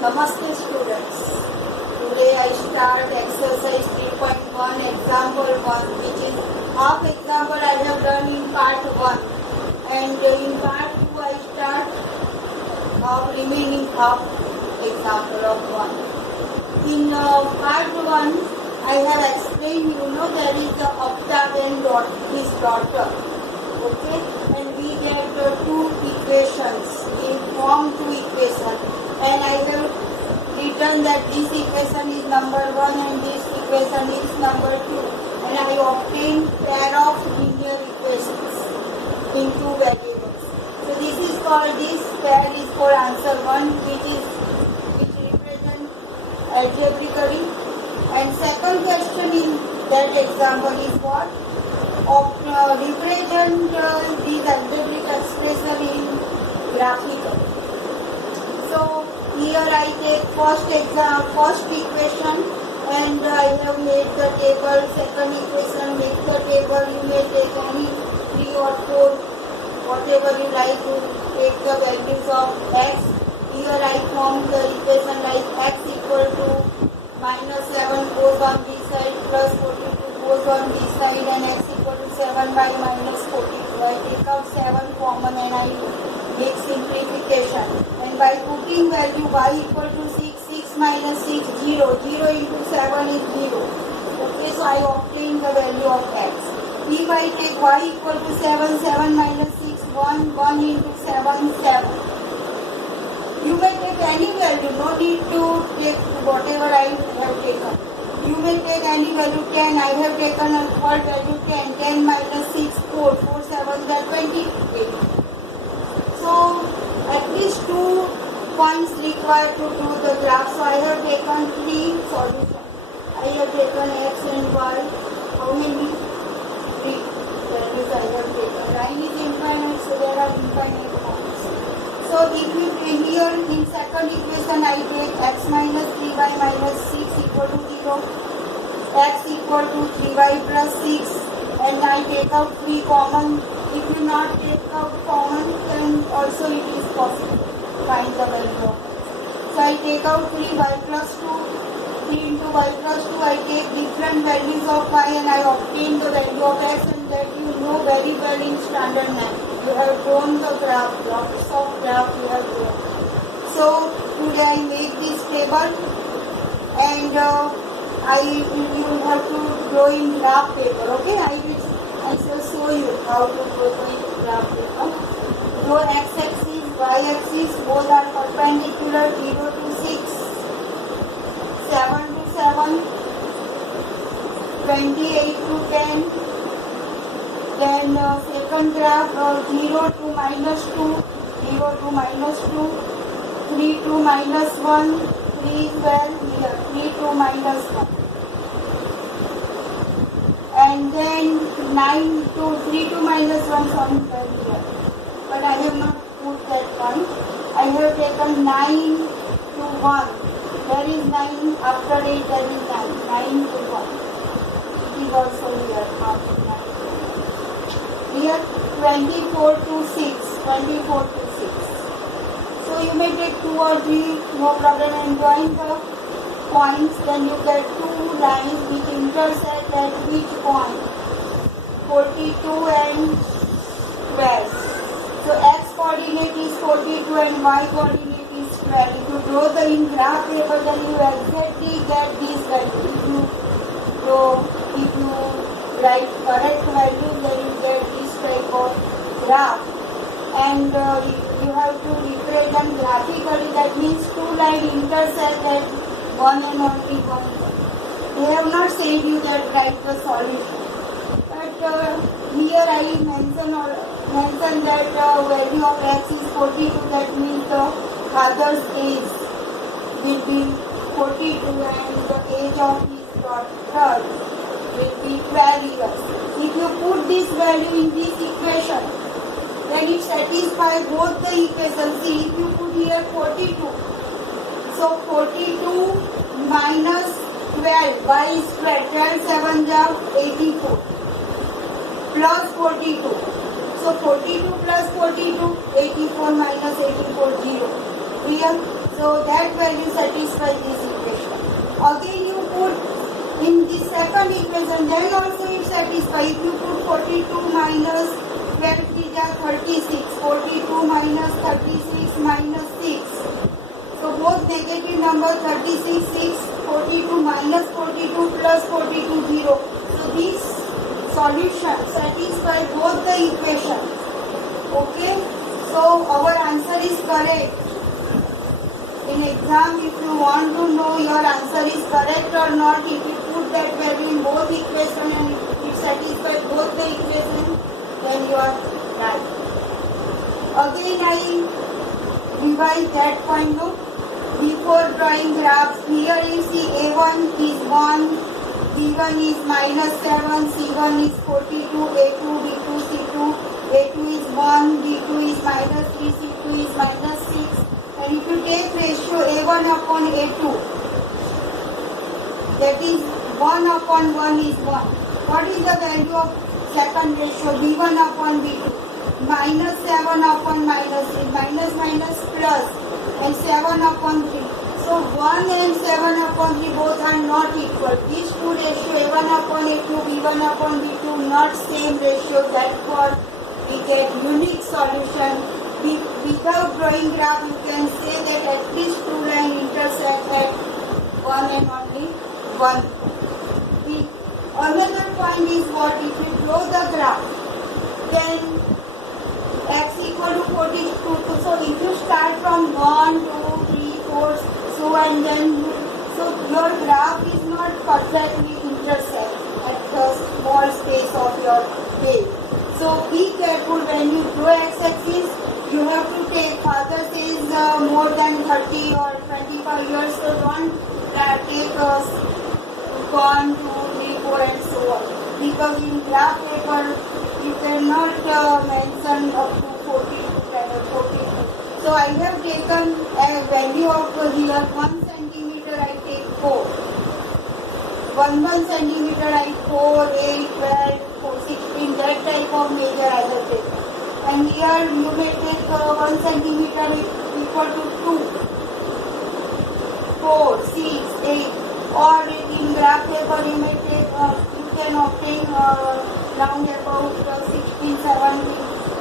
Namaste students. Today I start exercise 3.1 example 1, which is half example I have done in part 1, and in part 2 I start remaining half example of 1. In part 1 I have explained, there is the octave and his daughter. Okay, and we get two equations. We form two equations, and I have written that this equation is number 1 and this equation is number 2, and I obtain pair of linear equations in two variables. So this pair is called answer 1, which represents algebraically, and second question in that example is what? Represent these algebraic expression in graphical. So here I take first equation, and I have made the table. Second equation, make the table. You may take any 3 or 4, whatever you like to take the values of x. Here I form the equation like x equal to -7 goes on this side, plus 42 goes on this side, and x equal to 7 by -42. I take out 7 common and I make simplification. And by putting value y equal to 6, 6 minus 6, 0. 0 into 7 is 0. Okay, so I obtain the value of x. If I take y equal to 7, 7 minus 6, 1, 1 into 7, 7. You may take any value, no need to take whatever I have taken. You may take any value 10, I have taken a third value 10, 10 minus 6, 4, 4 7 that 28. So at least 2 points required to do the graph. So I have taken 3 solutions. I have taken x and y. How many? 3 values I have taken. Line is infinite, so there are infinite points. So if you here in second equation I take x minus 3y minus 6 equal to 0, x equal to 3y plus 6, and I take out 3 common. If you not take out common, then also it is possible to find the value of x. So I take out 3y plus 2, 3 into y plus 2, I take different values of y and I obtain the value of x, and that you know very well in standard 9. You have drawn the graph, lots of graph you have drawn. So today I make this table, and you will have to draw in graph paper. Okay, I shall show you how to draw in graph paper. Draw x-axis, y-axis, both are perpendicular, 0 to 6, 7 to 7, 28 to 10. Then second graph, 0 to minus 2, 0 to minus 2, 3 to minus 1, 3 is well here, 3 to minus 1. And then 9 to 3 to minus 1 sounds well here. But I have not put that one. I have taken 9 to 1. There is 9, after it there is 9. 9 to 1. It is also here, after 9. Here 24 to 6, 24 to 6. So you may take 2 or 3, no problem, and join the points, then you get 2 lines which intersect at each point, 42 and 12. So x coordinate is 42 and y coordinate is 12. If you draw the in graph paper, then you exactly get these values. If you write correct values, then you get this type of graph, and you have to represent graphically. That means 2 lines intersect at one and only one. They have not said you that write the solution, but here I mention that value of x is 42. That means the father's age will be 42 and the age of his daughter will be 12 years. If you put this value in this equation, then it satisfies both the equations. See, if you put here 42, so 42 minus 12, y is 12, 12 7 are 84, plus 42. So 42 plus 42, 84 minus 84, 0. Clear? So that value satisfies this equation. Again you put in the second equation, then also it satisfies. If you put 42 minus 12 is 36, 42 minus 36 minus 6. So both negative numbers 36, 6, 42 minus 42 plus 42, 0. So this solution satisfies both the equations. Okay, so our answer is correct. In exam, if you want to know your answer is correct or not, if you put that value in both equations and it satisfies both the equations, then you are right. Again, I revise that point. No? Before drawing graphs, here you see A1 is 1, B1 is minus 7, C1 is 42, A2, B2, C2, A2 is 1, B2 is minus 3, C2 is minus 6. And if you take ratio A1 upon A2, that is 1 upon 1 is 1. What is the value of second ratio B1 upon B2? Minus 7 upon minus 3, minus minus plus, and 7 upon 3. So 1 and 7 upon 3 both are not equal. These two ratio A1 upon A2, B1 upon B2 not same ratio. Therefore we get unique solution. Without drawing graph, you can say that at least two lines intersect at one and only one. Another point is what if you draw the graph, then x equal to 42. So if you start from 1, 2, 3, 4, so and then so your graph is not perfectly intersect at the small space of your page. So be careful when you draw x-axis. You have to take, father says more than 30 or 25 years, so don't take 1, 2, 3, 4 and so on. Because in graph paper, you cannot mention up to 42. So I have taken a value of here 1 centimeter, I take 4. 1 centimeter, I 4, 8, 12, 16, that type of measure I have taken. And here you may take 1 centimeter equal to 2, 4, 6, 8, or in graph paper you may take, you can obtain round about 16, 17.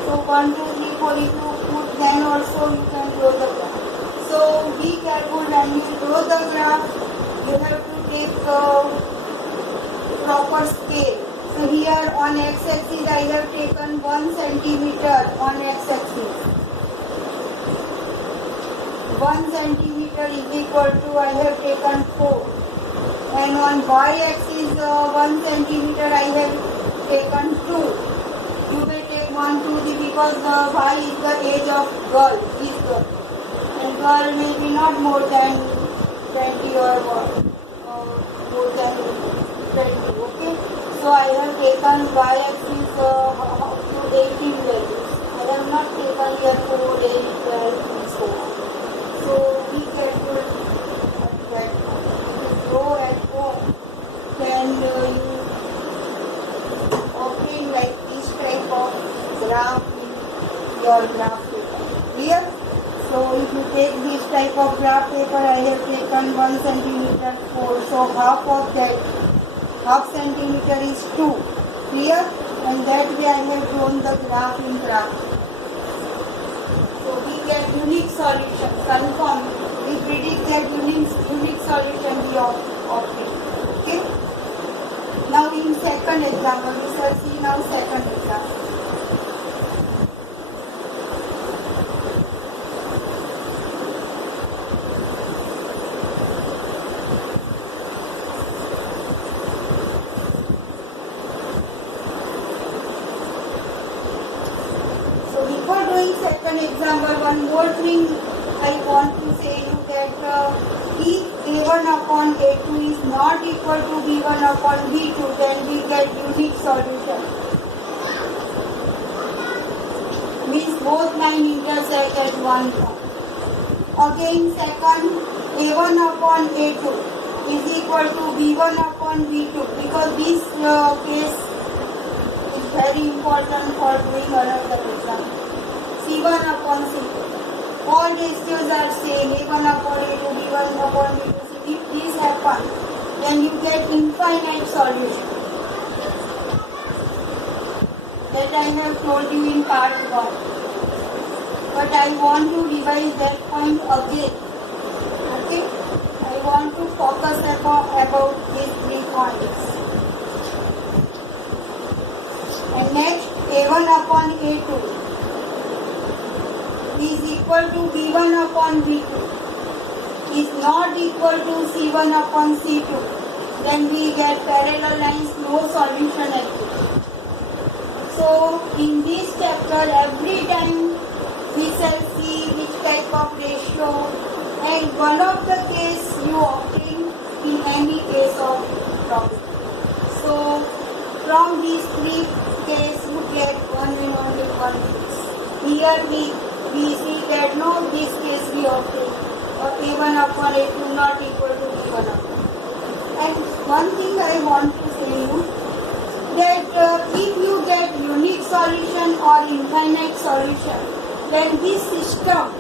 So 1, 2, 3, 4, if you put then also you can draw the graph. So be careful when you draw the graph, you have to take proper scale. So here on x-axis I have taken 1 centimeter on x-axis. 1 centimeter is equal to I have taken 4. And on y-axis 1 centimeter I have taken 2. You may take 1, 2, 3 because y is the age of girl, is girl. And girl may be not more than 20 or more than 20, okay? So I have taken y-axis up to 18 values. I have not taken here 4, 8, 12 and so on. So be careful at that point. If you draw at home, then you obtain like this type of graph in your graph paper. Clear? So if you take this type of graph paper, I have taken 1 centimeter 4. So half of that. Half centimeter is 2. Clear? And that way I have drawn the graph in graph. So we get unique solution. Confirm. We predict that unique solution we obtain. Okay? Now in second example, we shall see now second example. Second example, one more thing I want to say you that if A1 upon A2 is not equal to B1 upon B2, then we get unique solution. Means both lines intersect at one point. Again, second, A1 upon A2 is equal to B1 upon B2 because this case is very important for doing another exam. C1 upon C2. all ratios are same, A1 upon A2, B1 upon B2. So if this happens, then you get infinite solution. That I have told you in part 1. But I want to revise that point again. Okay? I want to focus about these 3 points. And next, A1 upon A2 is equal to B1 upon B2 is not equal to C1 upon C2. Then we get parallel lines, no solution at all. So in this chapter, every time we shall see which type of ratio and one of the case you obtain in any case of problem. So from these 3 cases you get one and only one case. Here we see that no, this case we obtain or A1 upon A2 not equal to B1 upon. And one thing I want to say you that if you get unique solution or infinite solution, then this system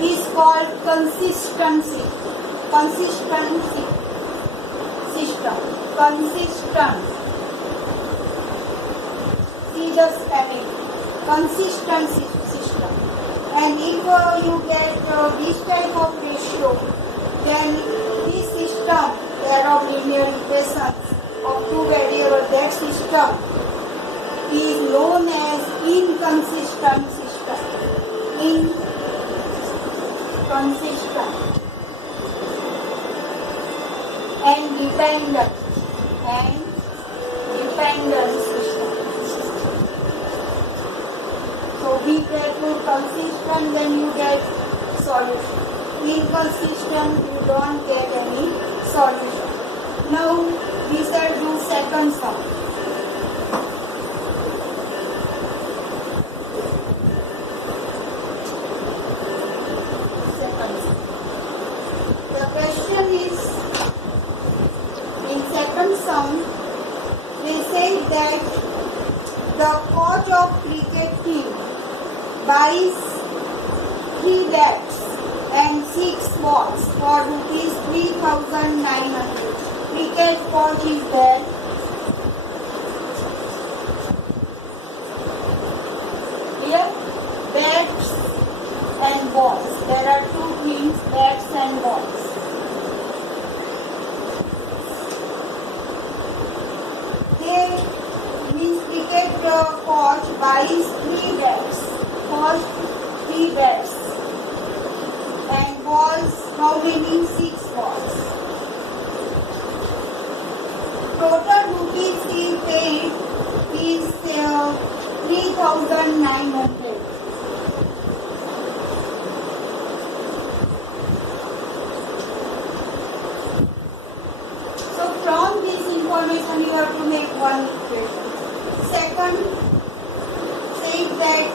is called consistency system. Consistent. See the spelling. Consistency system. And if you get this type of ratio, then this system, pair of linear equations of 2 variables, that system is known as inconsistent system. Inconsistent and dependent system. So be careful, consistent, then you get solution. Inconsistent, you don't get any solution. Now we shall do second sum. The question is, in second sum, they say that the coach of cricket team buys 3 bats and 6 balls for rupees 3,900. Cricket coach is there. Here, bats and balls. There are 2 things, bats and balls. Cricket coach buys 3 bats. First 3 bats and balls, how many? 6 balls. Total rupees he paid is 3,900. So from this information you have to make one equation. Second, say that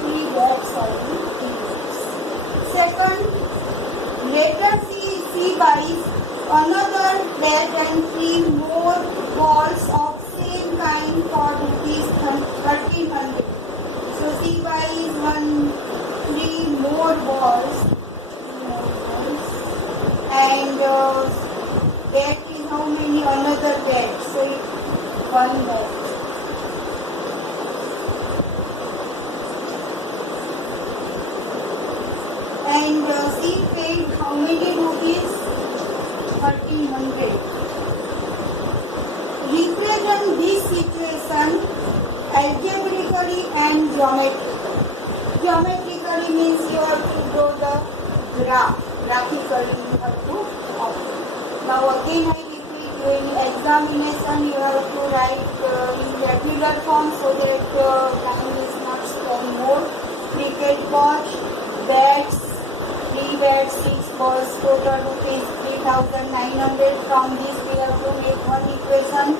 3 bats are in. Second, later she buys another bat and 3 more balls of same kind for rupees 1,300. So she buys 3 more balls, and bat is how many? Another bat. So 1 bat. And she paid how many rupees? 1,300. Represent this situation algebraically and geometrically. Geometrically means you have to draw the graph. Graphically you have to obtain. Now again I repeat, in examination you have to write in tabular form so that time is not spent more. Cricket coach, bats, 3 bats, 6 balls, total rupees 3,900. From this we have to make one equation.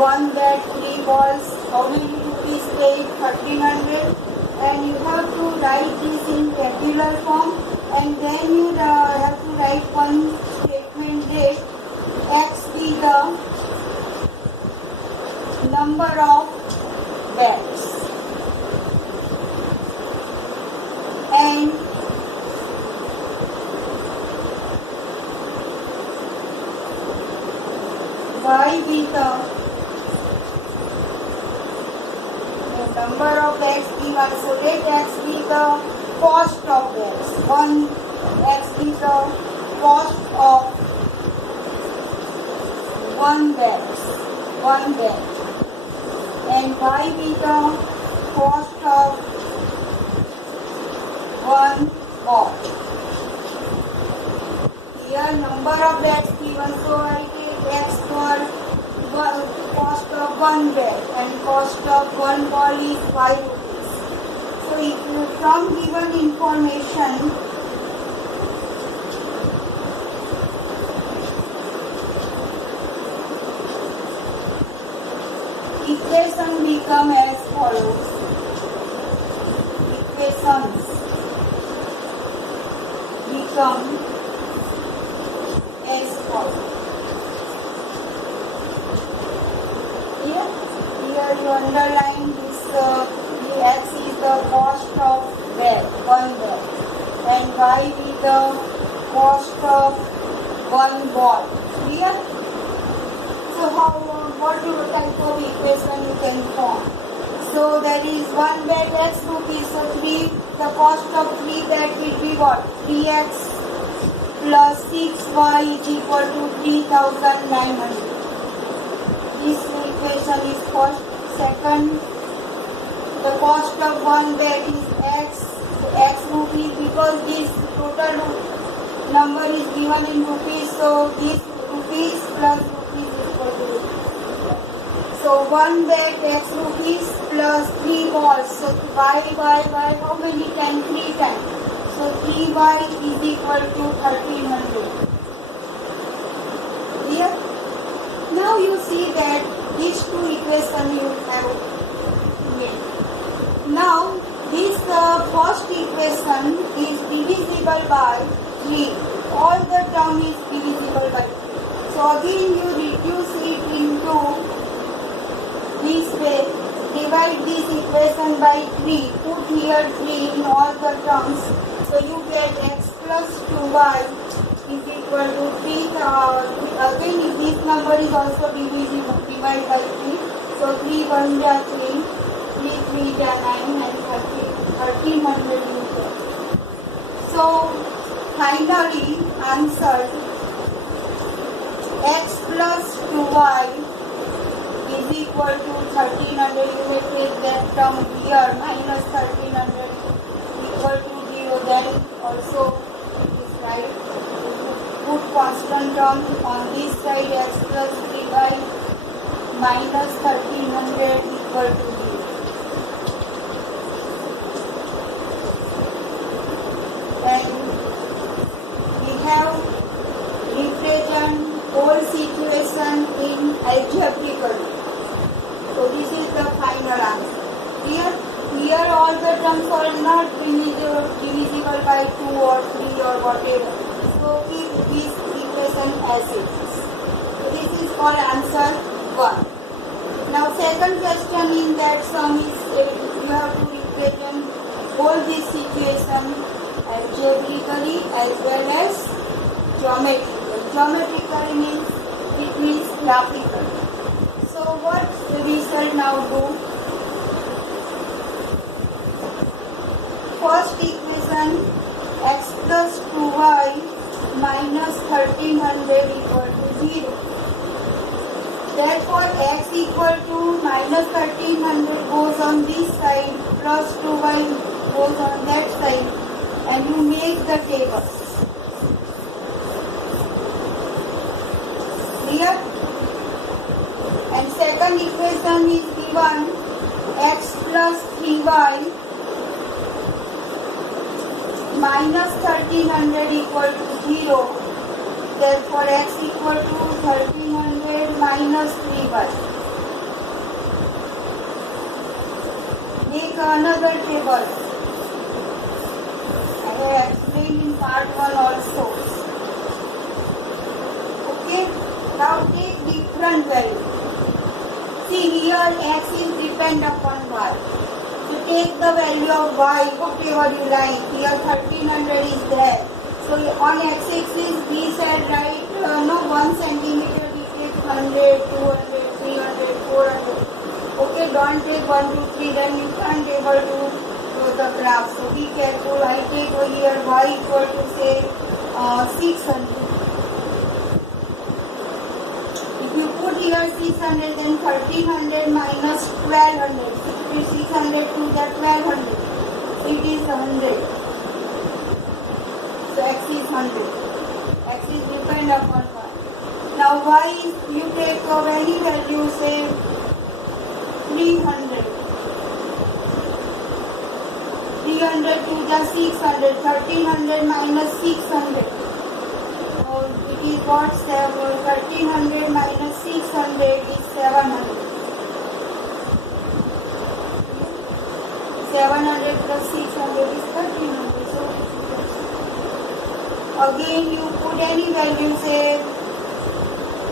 1 bat, 3 balls, how many rupees paid? 1,300. And you have to write this in tabular form, and then you have to write one statement that X be the number of bats and y with the number of x given. So let x be the cost of x. X is the cost of one bed, and y be the cost of one bot. Here number of beds given, so I take x for cost of one bed and cost of one ball is 5 rupees. So if you from given information, equation become as follows. Equations become as follows. Here you underline this. X is the cost of bed, one bed, and y is the cost of one ball. Clear? So what type of equation you can form? So there is one bed x rupees. So the cost of 3 bed will be what? 3x plus 6y is equal to 3,900. This equation is first. Second, the cost of one bed is x. So x rupees, because this total number is given in rupees. So this rupees plus rupees is equal to rupees. So one bed x rupees plus 3 balls. So y, how many times? 3 times. So 3y is equal to 1,300. Clear? Now you see that these two equations you have made. Now this first equation is divisible by 3. All the term is divisible by 3. So again you reduce it into this way. Divide this equation by 3. Put here 3 in all the terms. So you get x plus 2y is equal to 3. Again, if this number is also divisible, divide by 3. So 3 1 are 3, 3 3 are 9, and 1,300 you get. So finally, answer x plus 2y is equal to 1,300. You may take that term here, minus 1,300 equal to 0. Then also it is right. Put constant term on this side, x plus 3y minus 1,300 equal to 0. And we have represent whole situation in algebraically. So this is the final answer. Here all the terms are not divisible by 2 or 3 or whatever. So keep this equation as it is. So this is for answer 1. Now second question in that sum is you have to represent all this situation algebraically as well as geometrically. Geometrically means it means graphically. So what we shall now do? First equation, x plus 2y minus 1,300 equal to 0. Therefore, x equal to minus 1,300 goes on this side, plus 2y goes on that side, and you make the table. Clear? And second equation is given x plus 3y minus 1,300 equal to 0. Therefore, x equal to 1,300 minus 3y. Make another table. I have explained in part 1 also. Okay. Now take different value. See here x is depend upon y. You take the value of y, whatever you like. Here 1,300 is there. So on x-axis we shall write 1 centimeter we take 100, 200, 300, 400. Okay, don't take 1, 2, 3, then you can't able to do the graph. So be careful. I take over here y equal to say 600. If you put here 600, then 1300 minus 1200. 600 to that 1200. It is 100. So x is 100. X is depend upon y. Now y is, you take of any value, say 300. 300 to the 600. 1300 minus 600. So it is what? 1300 minus 600 is 700. 700 plus 600 is 1300. So again you put any value, say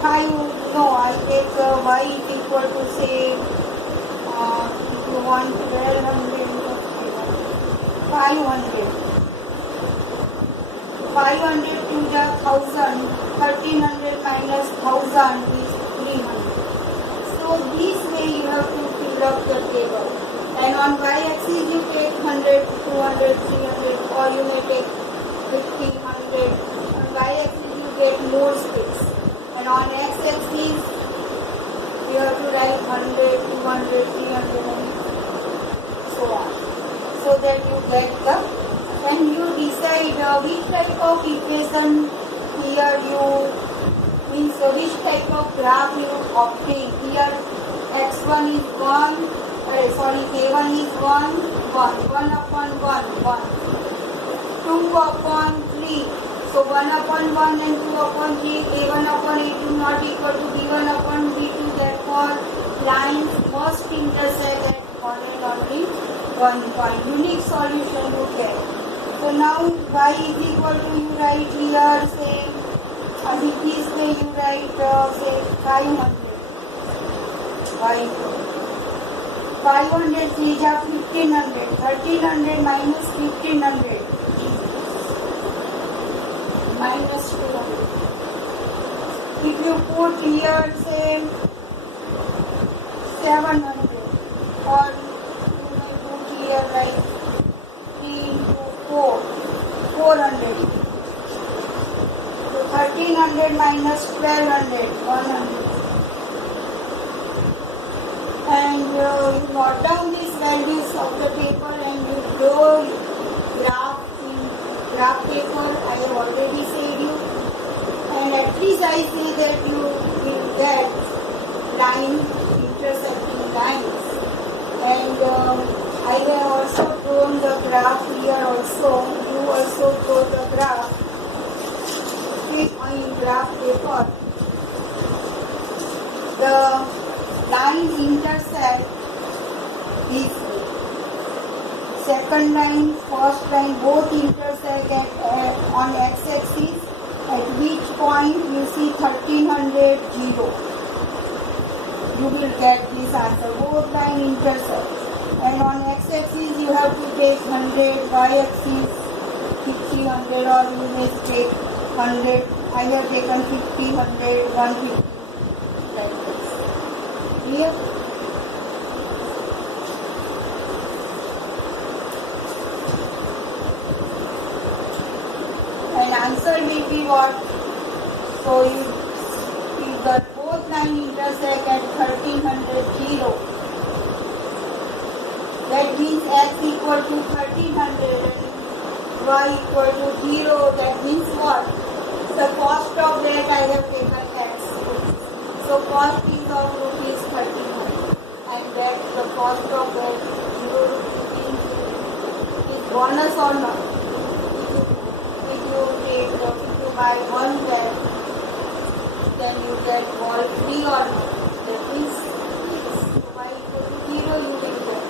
5. No, I take y is equal to say if you want 1200, 500. 500 to the 1000. 1300 minus 1000 is 300. So this way you have to fill up the table. And on y-axis you take 100, 200, 300, or you may take 50, 100. On y-axis you get more space. And on x-axis you have to write 100, 200, 300, and so on. So that you get the, and you decide which type of equation here you, means which type of graph you obtain. Here x1 is 1, k1 is 1, 1 upon 1, 1. 2 upon 3. So 1 upon 1 and 2 upon 3, a1 upon a2 not equal to b1 upon b2. Therefore, lines must intersect at one and only one point. Unique solution you get. So now y is equal to, you write here, say, this way you write, say 500. Y 500 3 is 1500. 1300 minus 1500. Minus 200. If you put here, say 700, or you may put here like 3 into 4, 400. So 1300 minus 1200, 100. And you note down these values of the paper and you draw graph in graph paper. I have already said you. And at least I say that you will get line intersecting lines. And I have also drawn the graph here also. You also draw the graph in graph paper. The lines intersect this way. Second line, first line, both intersect on x-axis, at which point you see 1300, 0. You will get this answer. Both line intersect. And on x-axis you have to take 100, y-axis 300, or you may take 100. I have taken 50, 100, 150. Like this. Clear? And answer will be what? So if the both line intersect at 1300, 0, that means x equal to 1300 and y equal to 0. That means what? The cost of that I have taken x. So cost is of rupees 1300, and that the cost of that 0 rupees is bonus or not? If you buy one bag, then you get all free or not? That means yes. So y equal to 0 you will get.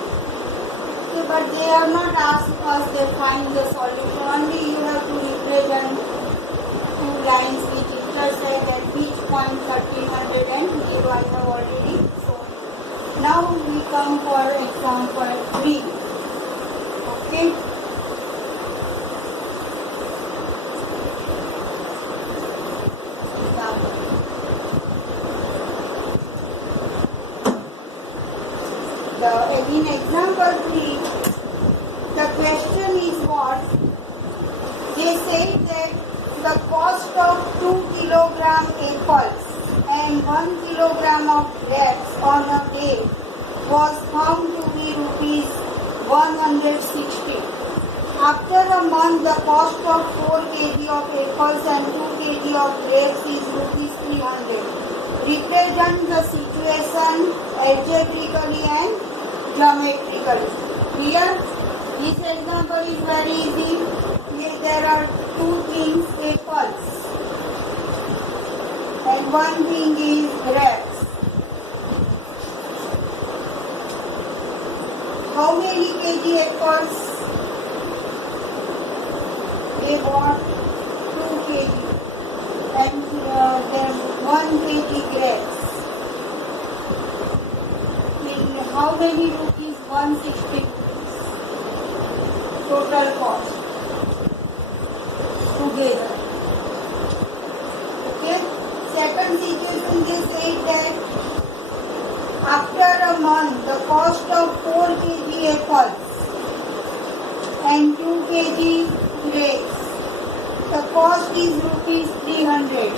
Okay, but they have not asked us to find the solution. Only you have to represent two lines which intersect at which point 1300 and 0 I have already shown. Now we come for example 3. Okay. in example 3, the question is what? They say that the cost of 2 kilogram apples and 1 kilogram of grapes on a day was found to be rupees 160. After a month, the cost of 4 kg of apples and 2 kg of grapes is rupees 300. Represent the situation algebraically and geometrically. Here, this example is very easy. Here there are two things, apples, and one thing is grapes. How many kg apples? They bought 2 kg and then 1 kg grapes. In how many rupees? 160 rupees. Total cost together. Okay. Second situation, they say that after a month, the cost of 4 kg apples and 2 kg grapes, the cost is rupees 300.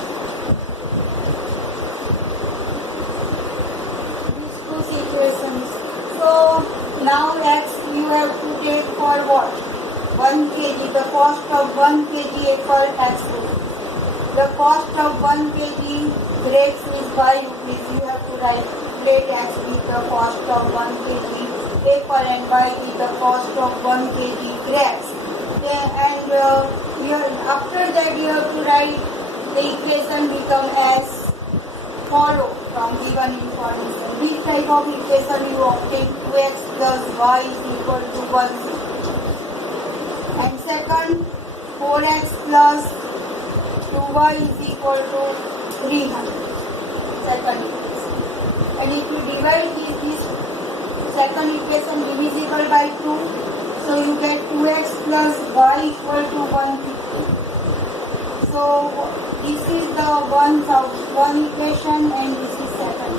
These two situations. So now X you have to take for what? 1 kg. The cost of 1 kg apple X rupees. The cost of 1 kg grapes is Y rupees. You have to write let X is the cost of 1 kg apple and Y is the cost of 1 kg grapes. And after that you have to write the equation become as follow from given information. This type of equation you obtain 2x plus y is equal to 160. And second, 4x plus 2y is equal to 300. Second equation. And if you divide this second equation divisible by 2, so you get 2x plus y equal to 150. So this is the one equation and this is second.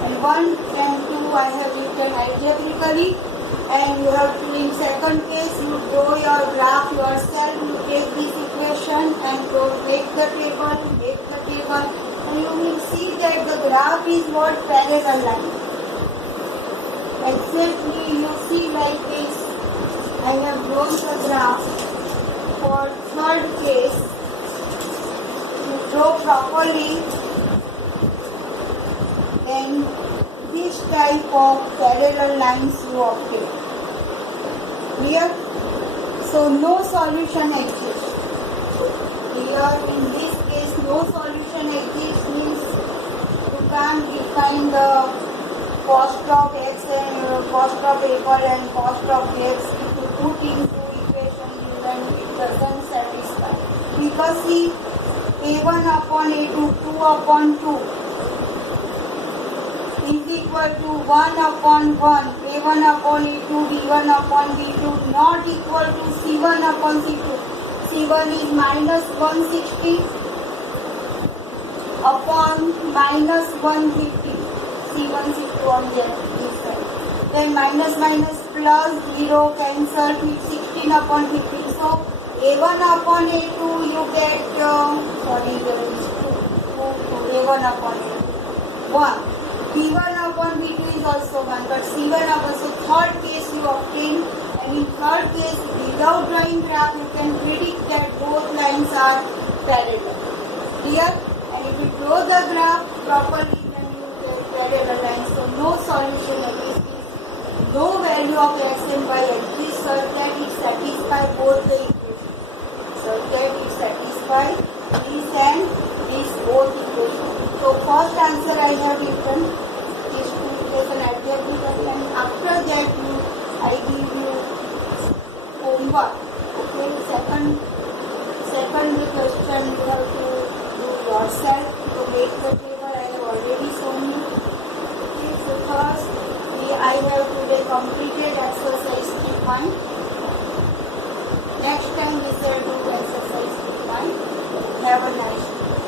And 1 and 2 I have written algebraically, and you have to, in second case, you draw your graph yourself. You take this equation and make the table, and you will see that the graph is what? Parallel line. Exactly, you see like this. I have drawn the graph for third case. You draw properly, then this type of parallel lines you obtain. Clear? So no solution exists. Here in this case no solution exists means you can't define the cost of X and cost of apple and cost of grapes. Put into equation given, it doesn't satisfy. Because see, A1 upon A2, 2 upon 2 is equal to 1 upon 1, A1 upon A2, B1 upon B2, not equal to C1 upon C2. C1 is minus 160 upon minus 150. C1, C2 on this side. Then minus plus 0 cancel with 16 upon 15. So A1 upon A2 you get, sorry there is 2, A1 upon A2, 1. B1 upon B2 is also 1, but C1 upon, so third case you obtain, and in third case without drawing graph you can predict that both lines are parallel. Clear? And if you draw the graph properly then you get parallel lines. So no solution exists. No value of x and y exists such that it satisfies both the equations. Such that it satisfies this and this both equations. So first answer I have written is to equation algebraically, and after that I give you homework. Okay, second question you have to do yourself to make the table. I have already shown you. Okay, so first I have today completed exercise 3.1. Next time we shall do exercise 3.1. Have a nice day.